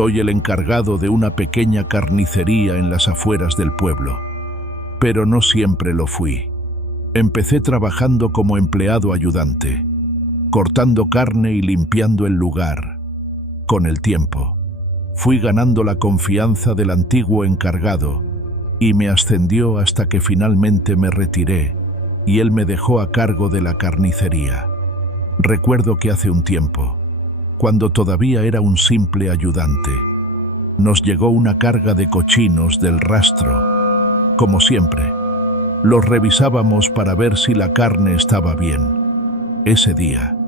Soy el encargado de una pequeña carnicería en las afueras del pueblo. Pero no siempre lo fui. Empecé trabajando como empleado ayudante, cortando carne y limpiando el lugar. Con el tiempo, fui ganando la confianza del antiguo encargado y me ascendió hasta que finalmente me retiré y él me dejó a cargo de la carnicería. Recuerdo que hace un tiempo, cuando todavía era un simple ayudante, nos llegó una carga de cochinos del rastro. Como siempre, los revisábamos para ver si la carne estaba bien. Ese día,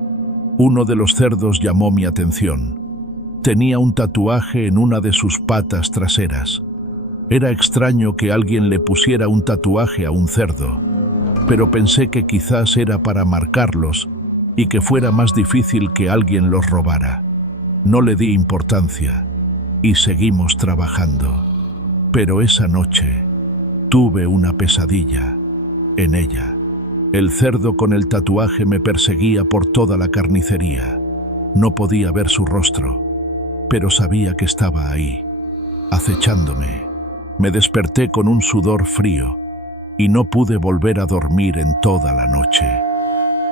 uno de los cerdos llamó mi atención. Tenía un tatuaje en una de sus patas traseras. Era extraño que alguien le pusiera un tatuaje a un cerdo, pero pensé que quizás era para marcarlos y que fuera más difícil que alguien los robara. No le di importancia y seguimos trabajando. Pero esa noche tuve una pesadilla. En ella, el cerdo con el tatuaje me perseguía por toda la carnicería. No podía ver su rostro, pero sabía que estaba ahí, acechándome. Me desperté con un sudor frío y no pude volver a dormir en toda la noche.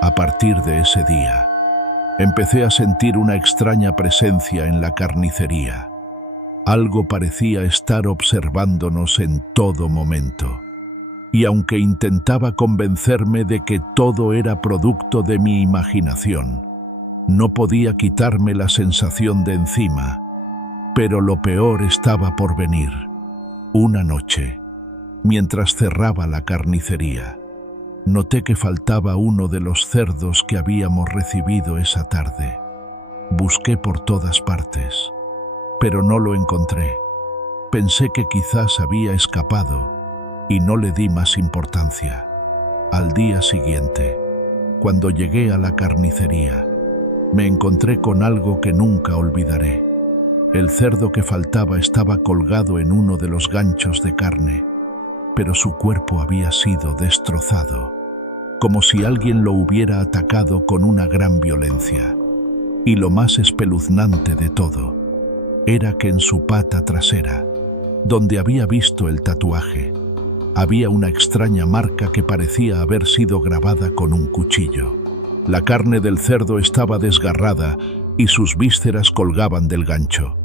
A partir de ese día, empecé a sentir una extraña presencia en la carnicería. Algo parecía estar observándonos en todo momento. Y aunque intentaba convencerme de que todo era producto de mi imaginación, no podía quitarme la sensación de encima. Pero lo peor estaba por venir. Una noche, mientras cerraba la carnicería, noté que faltaba uno de los cerdos que habíamos recibido esa tarde. Busqué por todas partes, pero no lo encontré. Pensé que quizás había escapado y no le di más importancia. Al día siguiente, cuando llegué a la carnicería, me encontré con algo que nunca olvidaré. El cerdo que faltaba estaba colgado en uno de los ganchos de carne, pero su cuerpo había sido destrozado, como si alguien lo hubiera atacado con una gran violencia. Y lo más espeluznante de todo era que en su pata trasera, donde había visto el tatuaje, había una extraña marca que parecía haber sido grabada con un cuchillo. La carne del cerdo estaba desgarrada y sus vísceras colgaban del gancho,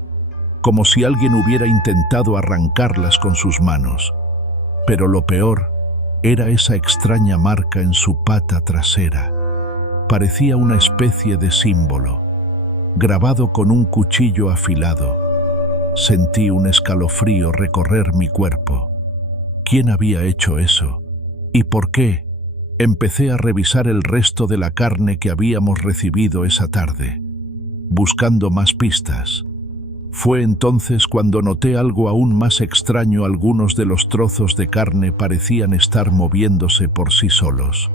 como si alguien hubiera intentado arrancarlas con sus manos. Pero lo peor era esa extraña marca en su pata trasera. Parecía una especie de símbolo, grabado con un cuchillo afilado. Sentí un escalofrío recorrer mi cuerpo. ¿Quién había hecho eso? ¿Y por qué? Empecé a revisar el resto de la carne que habíamos recibido esa tarde, buscando más pistas. Fue entonces cuando noté algo aún más extraño. Algunos de los trozos de carne parecían estar moviéndose por sí solos.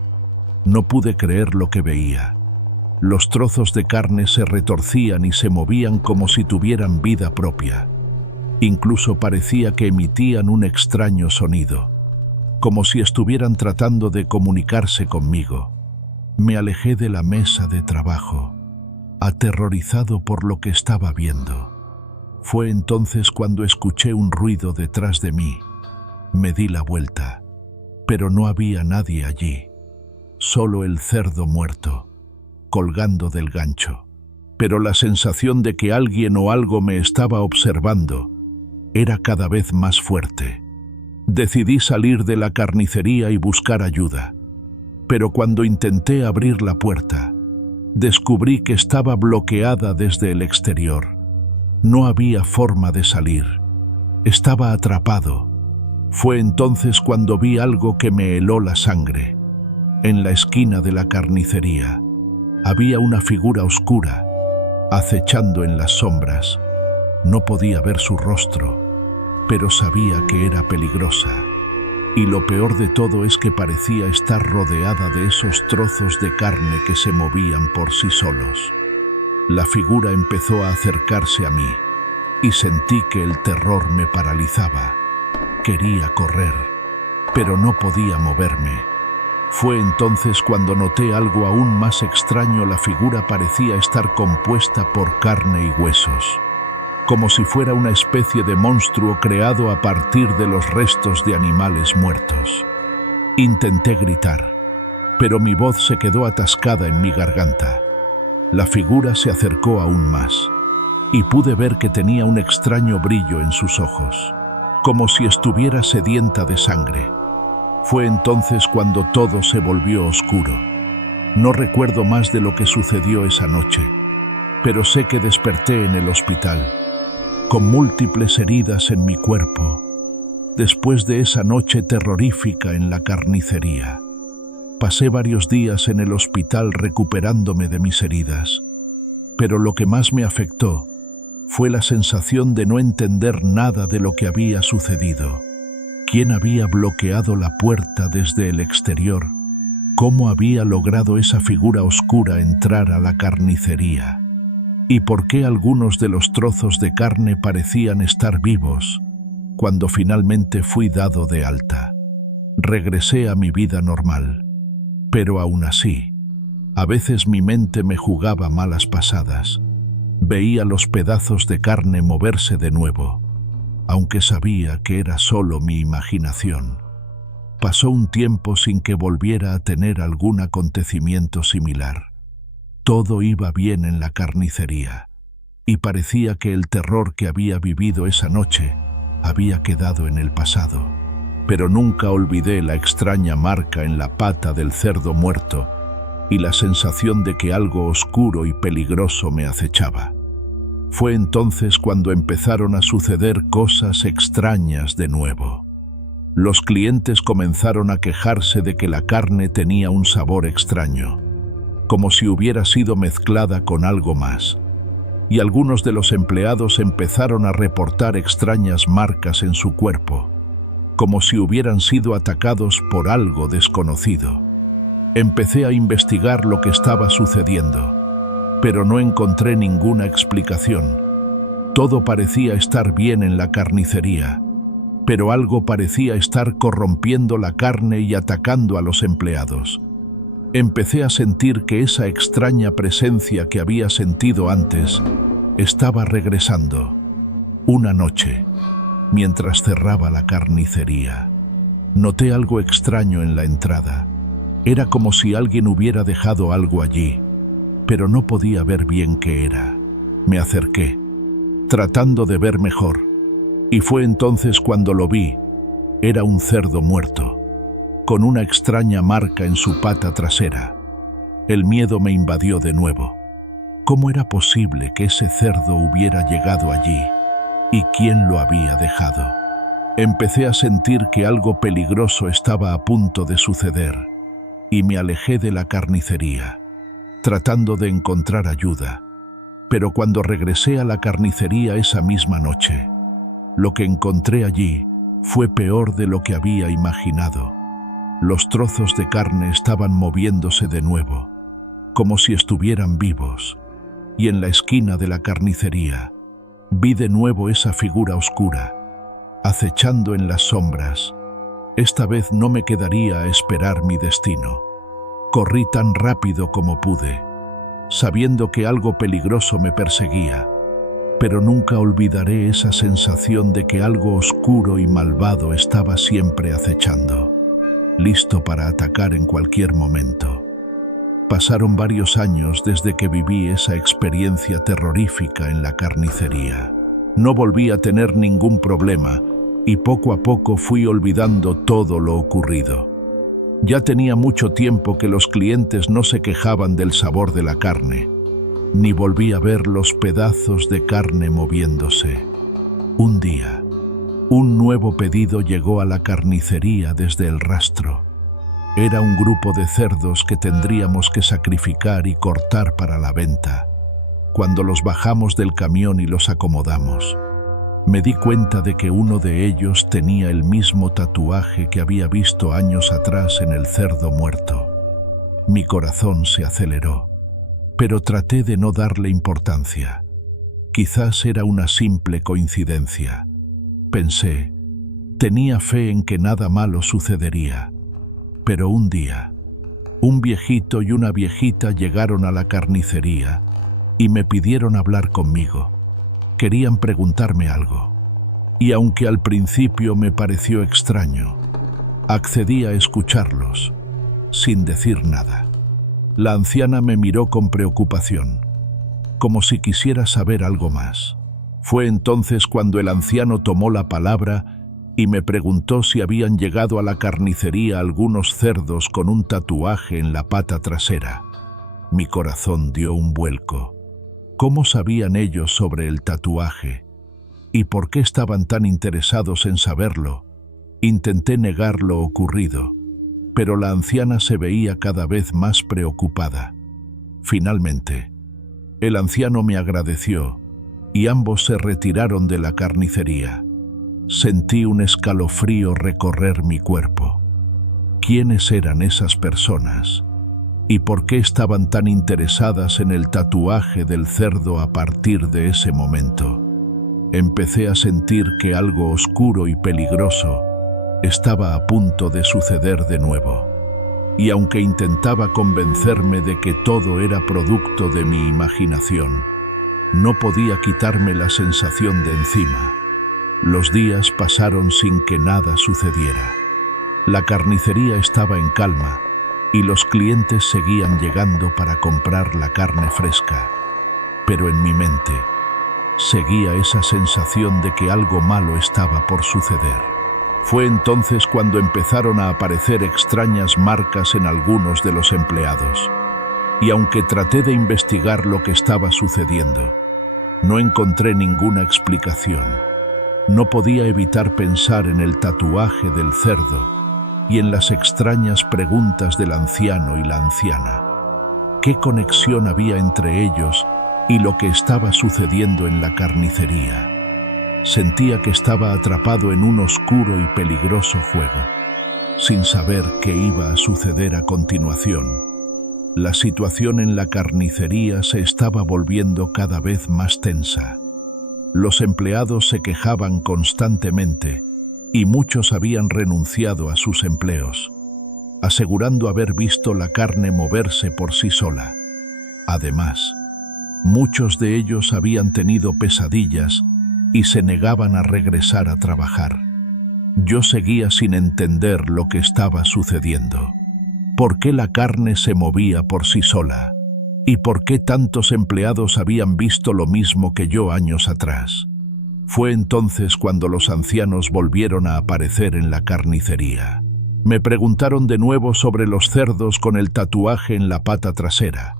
No pude creer lo que veía. Los trozos de carne se retorcían y se movían como si tuvieran vida propia. Incluso parecía que emitían un extraño sonido, como si estuvieran tratando de comunicarse conmigo. Me alejé de la mesa de trabajo, aterrorizado por lo que estaba viendo. Fue entonces cuando escuché un ruido detrás de mí. Me di la vuelta, pero no había nadie allí, solo el cerdo muerto, colgando del gancho. Pero la sensación de que alguien o algo me estaba observando era cada vez más fuerte. Decidí salir de la carnicería y buscar ayuda, pero cuando intenté abrir la puerta, descubrí que estaba bloqueada desde el exterior. No había forma de salir. Estaba atrapado. Fue entonces cuando vi algo que me heló la sangre. En la esquina de la carnicería había una figura oscura, acechando en las sombras. No podía ver su rostro, pero sabía que era peligrosa. Y lo peor de todo es que parecía estar rodeada de esos trozos de carne que se movían por sí solos. La figura empezó a acercarse a mí y sentí que el terror me paralizaba. Quería correr, pero no podía moverme. Fue entonces cuando noté algo aún más extraño. La figura parecía estar compuesta por carne y huesos. como si fuera una especie de monstruo creado a partir de los restos de animales muertos. Intenté gritar, pero mi voz se quedó atascada en mi garganta. La figura se acercó aún más, y pude ver que tenía un extraño brillo en sus ojos, como si estuviera sedienta de sangre. Fue entonces cuando todo se volvió oscuro. No recuerdo más de lo que sucedió esa noche, pero sé que desperté en el hospital, con múltiples heridas en mi cuerpo, después de esa noche terrorífica en la carnicería. Pasé varios días en el hospital recuperándome de mis heridas, pero lo que más me afectó fue la sensación de no entender nada de lo que había sucedido. ¿Quién había bloqueado la puerta desde el exterior? ¿Cómo había logrado esa figura oscura entrar a la carnicería? ¿Y por qué algunos de los trozos de carne parecían estar vivos cuando finalmente fui dado de alta? Regresé a mi vida normal, pero aún así, a veces mi mente me jugaba malas pasadas. Veía los pedazos de carne moverse de nuevo, aunque sabía que era solo mi imaginación. Pasó un tiempo sin que volviera a tener algún acontecimiento similar. Todo iba bien en la carnicería, y parecía que el terror que había vivido esa noche había quedado en el pasado. Pero nunca olvidé la extraña marca en la pata del cerdo muerto y la sensación de que algo oscuro y peligroso me acechaba. Fue entonces cuando empezaron a suceder cosas extrañas de nuevo. Los clientes comenzaron a quejarse de que la carne tenía un sabor extraño, como si hubiera sido mezclada con algo más. Y algunos de los empleados empezaron a reportar extrañas marcas en su cuerpo, como si hubieran sido atacados por algo desconocido. Empecé a investigar lo que estaba sucediendo, pero no encontré ninguna explicación. Todo parecía estar bien en la carnicería, pero algo parecía estar corrompiendo la carne y atacando a los empleados. Empecé a sentir que esa extraña presencia que había sentido antes estaba regresando. Una noche, mientras cerraba la carnicería, noté algo extraño en la entrada. Era como si alguien hubiera dejado algo allí, pero no podía ver bien qué era. Me acerqué, tratando de ver mejor, y fue entonces cuando lo vi. Era un cerdo muerto, con una extraña marca en su pata trasera. El miedo me invadió de nuevo. ¿Cómo era posible que ese cerdo hubiera llegado allí? ¿Y quién lo había dejado? Empecé a sentir que algo peligroso estaba a punto de suceder, y me alejé de la carnicería, tratando de encontrar ayuda. Pero cuando regresé a la carnicería esa misma noche, lo que encontré allí fue peor de lo que había imaginado. Los trozos de carne estaban moviéndose de nuevo, como si estuvieran vivos, y en la esquina de la carnicería vi de nuevo esa figura oscura, acechando en las sombras. Esta vez no me quedaría a esperar mi destino. Corrí tan rápido como pude, sabiendo que algo peligroso me perseguía, pero nunca olvidaré esa sensación de que algo oscuro y malvado estaba siempre acechando, listo para atacar en cualquier momento. Pasaron varios años desde que viví esa experiencia terrorífica en la carnicería. No volví a tener ningún problema y poco a poco fui olvidando todo lo ocurrido. Ya tenía mucho tiempo que los clientes no se quejaban del sabor de la carne, ni volví a ver los pedazos de carne moviéndose. Un día, un nuevo pedido llegó a la carnicería desde el rastro. Era un grupo de cerdos que tendríamos que sacrificar y cortar para la venta. Cuando los bajamos del camión y los acomodamos, me di cuenta de que uno de ellos tenía el mismo tatuaje que había visto años atrás en el cerdo muerto. Mi corazón se aceleró, pero traté de no darle importancia. Quizás era una simple coincidencia. Pensé, tenía fe en que nada malo sucedería. Pero un día, un viejito y una viejita llegaron a la carnicería y me pidieron hablar conmigo. querían preguntarme algo. Y aunque al principio me pareció extraño, accedí a escucharlos, sin decir nada. La anciana me miró con preocupación, como si quisiera saber algo más. Fue entonces cuando el anciano tomó la palabra y me preguntó si habían llegado a la carnicería algunos cerdos con un tatuaje en la pata trasera. Mi corazón dio un vuelco. ¿Cómo sabían ellos sobre el tatuaje? ¿Y por qué estaban tan interesados en saberlo? Intenté negar lo ocurrido, pero la anciana se veía cada vez más preocupada. Finalmente, el anciano me agradeció y ambos se retiraron de la carnicería. Sentí un escalofrío recorrer mi cuerpo. ¿Quiénes eran esas personas? ¿Y por qué estaban tan interesadas en el tatuaje del cerdo a partir de ese momento? Empecé a sentir que algo oscuro y peligroso estaba a punto de suceder de nuevo. Y aunque intentaba convencerme de que todo era producto de mi imaginación, no podía quitarme la sensación de encima. Los días pasaron sin que nada sucediera. La carnicería estaba en calma y los clientes seguían llegando para comprar la carne fresca. Pero en mi mente seguía esa sensación de que algo malo estaba por suceder. Fue entonces cuando empezaron a aparecer extrañas marcas en algunos de los empleados. Y aunque traté de investigar lo que estaba sucediendo, no encontré ninguna explicación. No podía evitar pensar en el tatuaje del cerdo y en las extrañas preguntas del anciano y la anciana. ¿Qué conexión había entre ellos y lo que estaba sucediendo en la carnicería? Sentía que estaba atrapado en un oscuro y peligroso juego, sin saber qué iba a suceder a continuación. La situación en la carnicería se estaba volviendo cada vez más tensa. Los empleados se quejaban constantemente y muchos habían renunciado a sus empleos, asegurando haber visto la carne moverse por sí sola. Además, muchos de ellos habían tenido pesadillas y se negaban a regresar a trabajar. Yo seguía sin entender lo que estaba sucediendo. ¿Por qué la carne se movía por sí sola? ¿Y por qué tantos empleados habían visto lo mismo que yo años atrás? Fue entonces cuando los ancianos volvieron a aparecer en la carnicería. Me preguntaron de nuevo sobre los cerdos con el tatuaje en la pata trasera.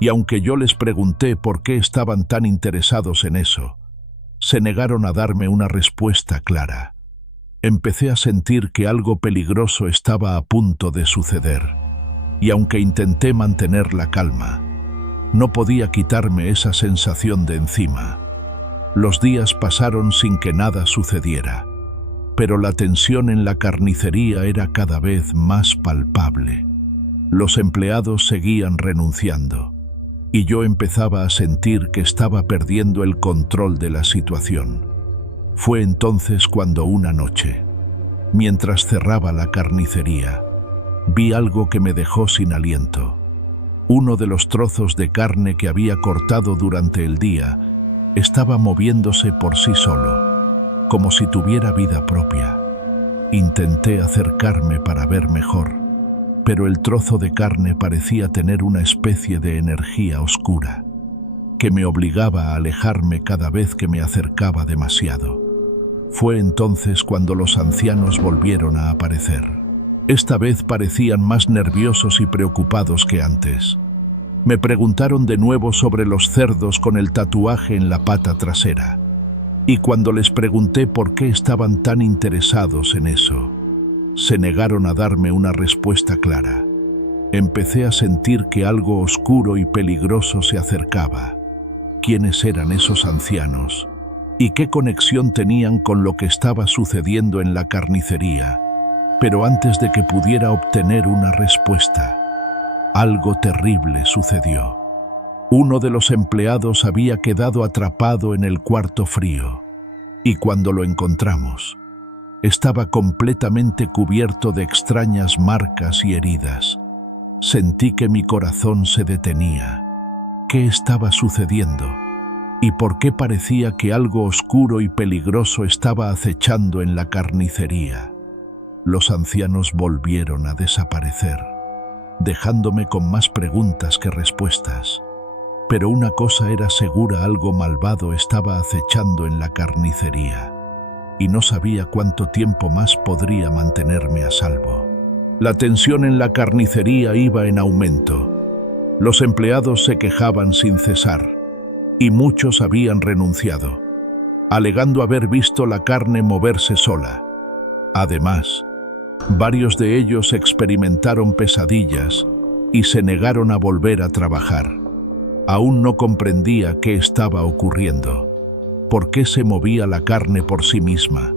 Y aunque yo les pregunté por qué estaban tan interesados en eso, se negaron a darme una respuesta clara. Empecé a sentir que algo peligroso estaba a punto de suceder, y aunque intenté mantener la calma, no podía quitarme esa sensación de encima. Los días pasaron sin que nada sucediera, pero la tensión en la carnicería era cada vez más palpable. Los empleados seguían renunciando, y yo empezaba a sentir que estaba perdiendo el control de la situación. Fue entonces cuando una noche, mientras cerraba la carnicería, vi algo que me dejó sin aliento. Uno de los trozos de carne que había cortado durante el día estaba moviéndose por sí solo, como si tuviera vida propia. Intenté acercarme para ver mejor, pero el trozo de carne parecía tener una especie de energía oscura, que me obligaba a alejarme cada vez que me acercaba demasiado. Fue entonces cuando los ancianos volvieron a aparecer. Esta vez parecían más nerviosos y preocupados que antes. Me preguntaron de nuevo sobre los cerdos con el tatuaje en la pata trasera. Y cuando les pregunté por qué estaban tan interesados en eso, se negaron a darme una respuesta clara. Empecé a sentir que algo oscuro y peligroso se acercaba. ¿Quiénes eran esos ancianos? ¿Y qué conexión tenían con lo que estaba sucediendo en la carnicería? Pero antes de que pudiera obtener una respuesta, algo terrible sucedió. Uno de los empleados había quedado atrapado en el cuarto frío, y cuando lo encontramos, estaba completamente cubierto de extrañas marcas y heridas. Sentí que mi corazón se detenía. ¿Qué estaba sucediendo? ¿Y por qué parecía que algo oscuro y peligroso estaba acechando en la carnicería? Los ancianos volvieron a desaparecer, dejándome con más preguntas que respuestas. Pero una cosa era segura: algo malvado estaba acechando en la carnicería, y no sabía cuánto tiempo más podría mantenerme a salvo. La tensión en la carnicería iba en aumento. Los empleados se quejaban sin cesar, y muchos habían renunciado, alegando haber visto la carne moverse sola. Además, varios de ellos experimentaron pesadillas y se negaron a volver a trabajar. Aún no comprendía qué estaba ocurriendo, por qué se movía la carne por sí misma,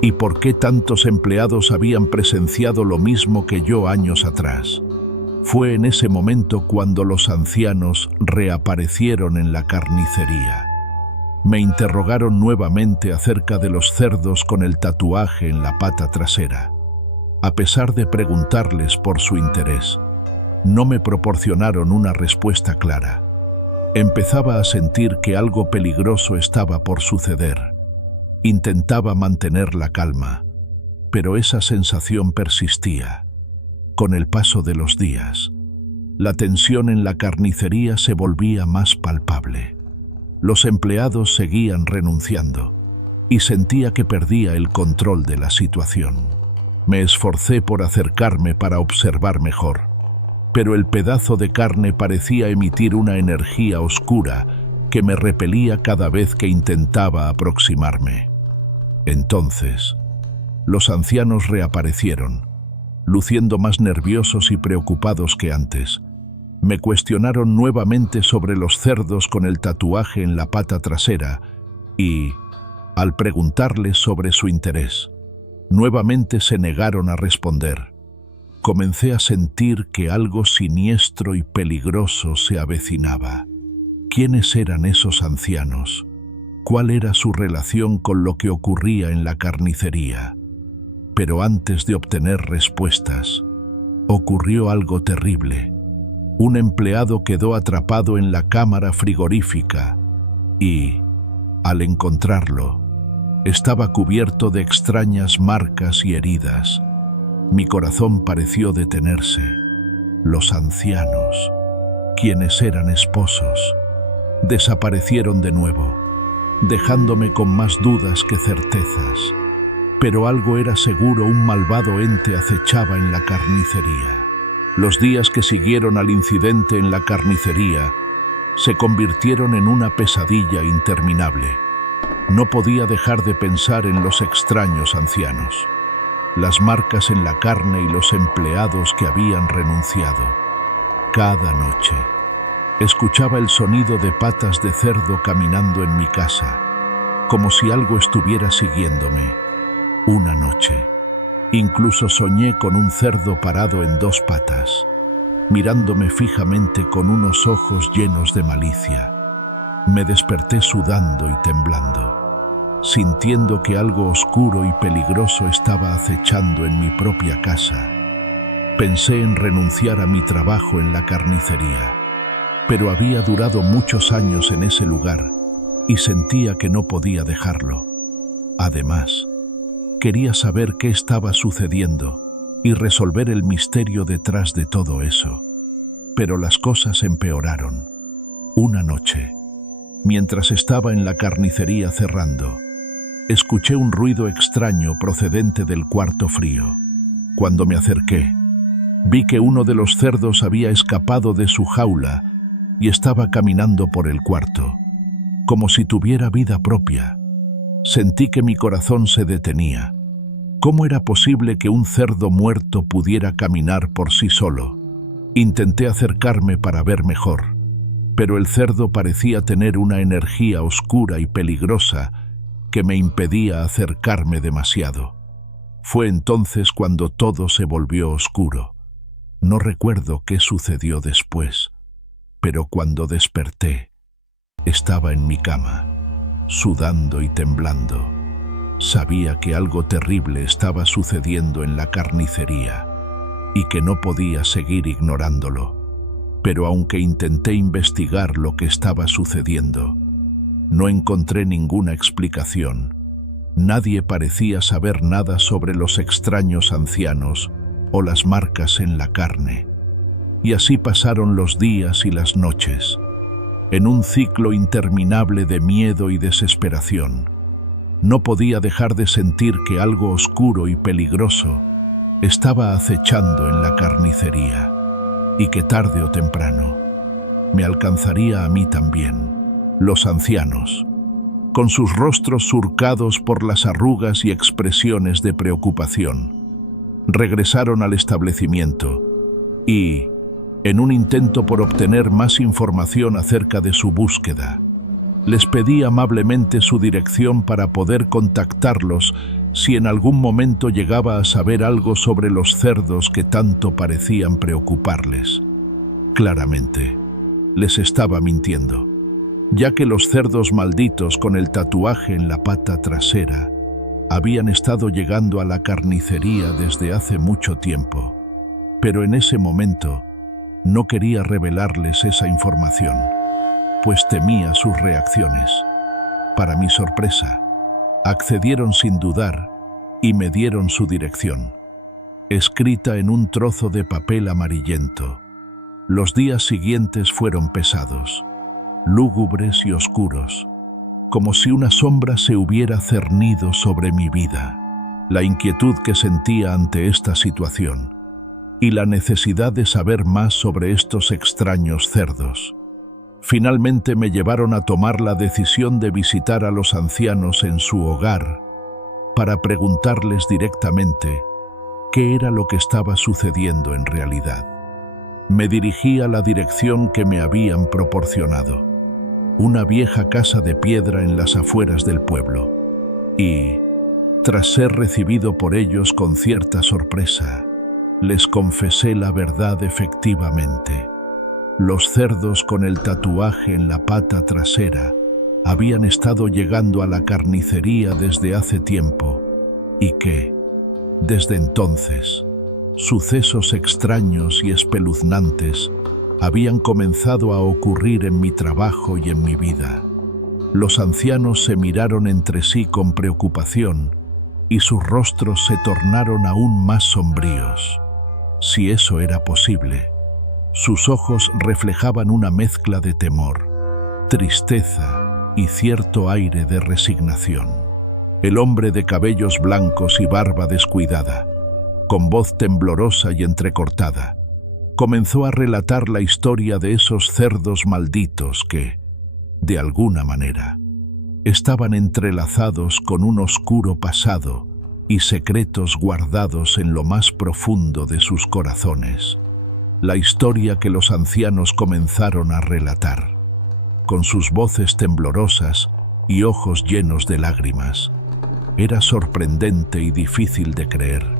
y por qué tantos empleados habían presenciado lo mismo que yo años atrás. Fue en ese momento cuando los ancianos reaparecieron en la carnicería. Me interrogaron nuevamente acerca de los cerdos con el tatuaje en la pata trasera. A pesar de preguntarles por su interés, no me proporcionaron una respuesta clara. Empezaba a sentir que algo peligroso estaba por suceder. Intentaba mantener la calma, pero esa sensación persistía. Con el paso de los días, la tensión en la carnicería se volvía más palpable. Los empleados seguían renunciando, y sentía que perdía el control de la situación. Me esforcé por acercarme para observar mejor, pero el pedazo de carne parecía emitir una energía oscura que me repelía cada vez que intentaba aproximarme. Entonces, los ancianos reaparecieron, luciendo más nerviosos y preocupados que antes. Me cuestionaron nuevamente sobre los cerdos con el tatuaje en la pata trasera y, al preguntarles sobre su interés, nuevamente se negaron a responder. Comencé a sentir que algo siniestro y peligroso se avecinaba. ¿Quiénes eran esos ancianos? ¿Cuál era su relación con lo que ocurría en la carnicería? Pero antes de obtener respuestas, ocurrió algo terrible. Un empleado quedó atrapado en la cámara frigorífica y, al encontrarlo, estaba cubierto de extrañas marcas y heridas. Mi corazón pareció detenerse. Los ancianos, quienes eran esposos, desaparecieron de nuevo, dejándome con más dudas que certezas. Pero algo era seguro: un malvado ente acechaba en la carnicería. Los días que siguieron al incidente en la carnicería se convirtieron en una pesadilla interminable. No podía dejar de pensar en los extraños ancianos, las marcas en la carne y los empleados que habían renunciado. Cada noche escuchaba el sonido de patas de cerdo caminando en mi casa, como si algo estuviera siguiéndome. Una noche, incluso soñé con un cerdo parado en dos patas, mirándome fijamente con unos ojos llenos de malicia. Me desperté sudando y temblando, sintiendo que algo oscuro y peligroso estaba acechando en mi propia casa. Pensé en renunciar a mi trabajo en la carnicería, pero había durado muchos años en ese lugar y sentía que no podía dejarlo. Además, quería saber qué estaba sucediendo y resolver el misterio detrás de todo eso. Pero las cosas empeoraron. Una noche, mientras estaba en la carnicería cerrando, escuché un ruido extraño procedente del cuarto frío. Cuando me acerqué, vi que uno de los cerdos había escapado de su jaula y estaba caminando por el cuarto, como si tuviera vida propia. Sentí que mi corazón se detenía. ¿Cómo era posible que un cerdo muerto pudiera caminar por sí solo? Intenté acercarme para ver mejor, pero el cerdo parecía tener una energía oscura y peligrosa que me impedía acercarme demasiado. Fue entonces cuando todo se volvió oscuro. No recuerdo qué sucedió después, pero cuando desperté, estaba en mi cama, sudando y temblando. Sabía que algo terrible estaba sucediendo en la carnicería y que no podía seguir ignorándolo. Pero aunque intenté investigar lo que estaba sucediendo, No encontré ninguna explicación. Nadie parecía saber nada sobre los extraños ancianos o las marcas en la carne. Y así pasaron los días y las noches, en un ciclo interminable de miedo y desesperación. No podía dejar de sentir que algo oscuro y peligroso estaba acechando en la carnicería, y que tarde o temprano me alcanzaría a mí también. Los ancianos, con sus rostros surcados por las arrugas y expresiones de preocupación, regresaron al establecimiento y, en un intento por obtener más información acerca de su búsqueda, les pedí amablemente su dirección para poder contactarlos si en algún momento llegaba a saber algo sobre los cerdos que tanto parecían preocuparles. Claramente, les estaba mintiendo, ya que los cerdos malditos con el tatuaje en la pata trasera habían estado llegando a la carnicería desde hace mucho tiempo. Pero en ese momento no quería revelarles esa información, pues temía sus reacciones. Para mi sorpresa, accedieron sin dudar y me dieron su dirección, escrita en un trozo de papel amarillento. Los días siguientes fueron pesados, lúgubres y oscuros, como si una sombra se hubiera cernido sobre mi vida. La inquietud que sentía ante esta situación y la necesidad de saber más sobre estos extraños cerdos finalmente me llevaron a tomar la decisión de visitar a los ancianos en su hogar para preguntarles directamente qué era lo que estaba sucediendo en realidad. Me dirigí a la dirección que me habían proporcionado, una vieja casa de piedra en las afueras del pueblo, y, tras ser recibido por ellos con cierta sorpresa, les confesé la verdad efectivamente. Los cerdos con el tatuaje en la pata trasera habían estado llegando a la carnicería desde hace tiempo y que, desde entonces, sucesos extraños y espeluznantes habían comenzado a ocurrir en mi trabajo y en mi vida. Los ancianos se miraron entre sí con preocupación y sus rostros se tornaron aún más sombríos. Si eso era posible, sus ojos reflejaban una mezcla de temor, tristeza y cierto aire de resignación. El hombre de cabellos blancos y barba descuidada, con voz temblorosa y entrecortada, comenzó a relatar la historia de esos cerdos malditos que, de alguna manera, estaban entrelazados con un oscuro pasado y secretos guardados en lo más profundo de sus corazones. La historia que los ancianos comenzaron a relatar, con sus voces temblorosas y ojos llenos de lágrimas, era sorprendente y difícil de creer,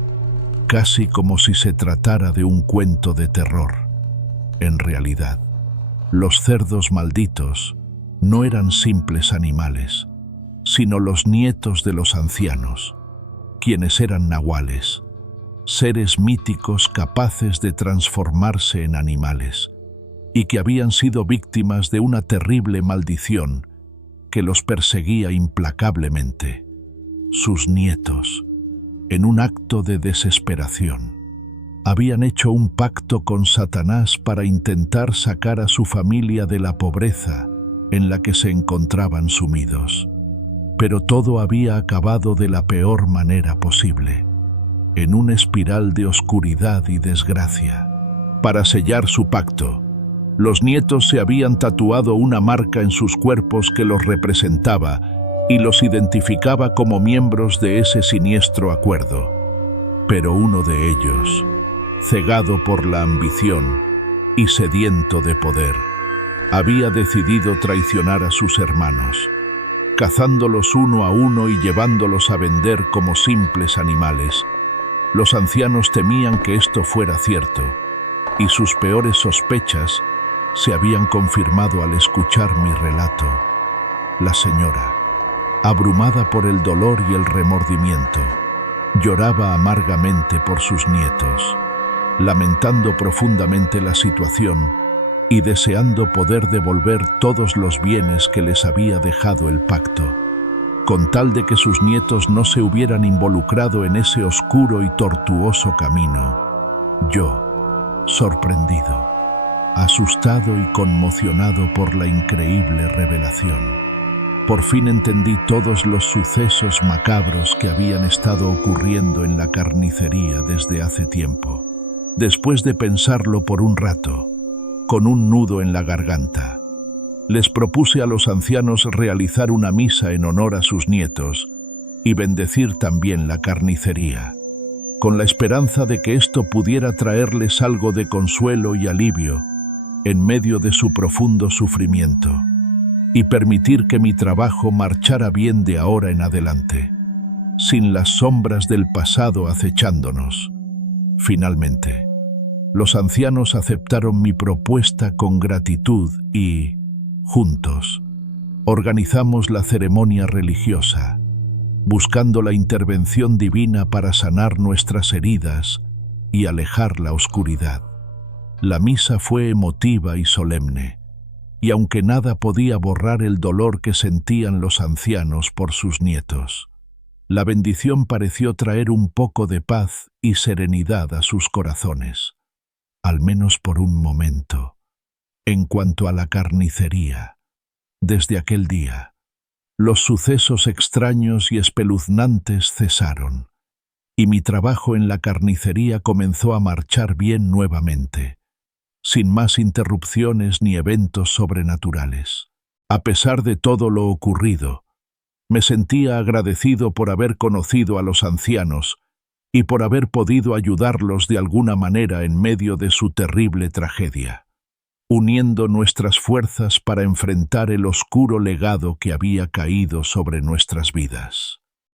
casi como si se tratara de un cuento de terror. En realidad, los cerdos malditos no eran simples animales, sino los nietos de los ancianos, quienes eran nahuales, seres míticos capaces de transformarse en animales, y que habían sido víctimas de una terrible maldición que los perseguía implacablemente. Sus nietos, en un acto de desesperación, habían hecho un pacto con Satanás para intentar sacar a su familia de la pobreza en la que se encontraban sumidos. Pero todo había acabado de la peor manera posible, en una espiral de oscuridad y desgracia. Para sellar su pacto, los nietos se habían tatuado una marca en sus cuerpos que los representaba y los identificaba como miembros de ese siniestro acuerdo. Pero uno de ellos, cegado por la ambición y sediento de poder, había decidido traicionar a sus hermanos, cazándolos uno a uno y llevándolos a vender como simples animales. Los ancianos temían que esto fuera cierto, y sus peores sospechas se habían confirmado al escuchar mi relato. La señora, abrumada por el dolor y el remordimiento, lloraba amargamente por sus nietos, lamentando profundamente la situación y deseando poder devolver todos los bienes que les había dejado el pacto, con tal de que sus nietos no se hubieran involucrado en ese oscuro y tortuoso camino. Yo, sorprendido, asustado y conmocionado por la increíble revelación, por fin entendí todos los sucesos macabros que habían estado ocurriendo en la carnicería desde hace tiempo. Después de pensarlo por un rato, con un nudo en la garganta, les propuse a los ancianos realizar una misa en honor a sus nietos y bendecir también la carnicería, con la esperanza de que esto pudiera traerles algo de consuelo y alivio en medio de su profundo sufrimiento, y permitir que mi trabajo marchara bien de ahora en adelante, sin las sombras del pasado acechándonos. Finalmente, los ancianos aceptaron mi propuesta con gratitud y, juntos, organizamos la ceremonia religiosa, buscando la intervención divina para sanar nuestras heridas y alejar la oscuridad. La misa fue emotiva y solemne, y aunque nada podía borrar el dolor que sentían los ancianos por sus nietos, la bendición pareció traer un poco de paz y serenidad a sus corazones, al menos por un momento. En cuanto a la carnicería, desde aquel día, los sucesos extraños y espeluznantes cesaron, y mi trabajo en la carnicería comenzó a marchar bien nuevamente, sin más interrupciones ni eventos sobrenaturales. A pesar de todo lo ocurrido, me sentía agradecido por haber conocido a los ancianos y por haber podido ayudarlos de alguna manera en medio de su terrible tragedia, uniendo nuestras fuerzas para enfrentar el oscuro legado que había caído sobre nuestras vidas.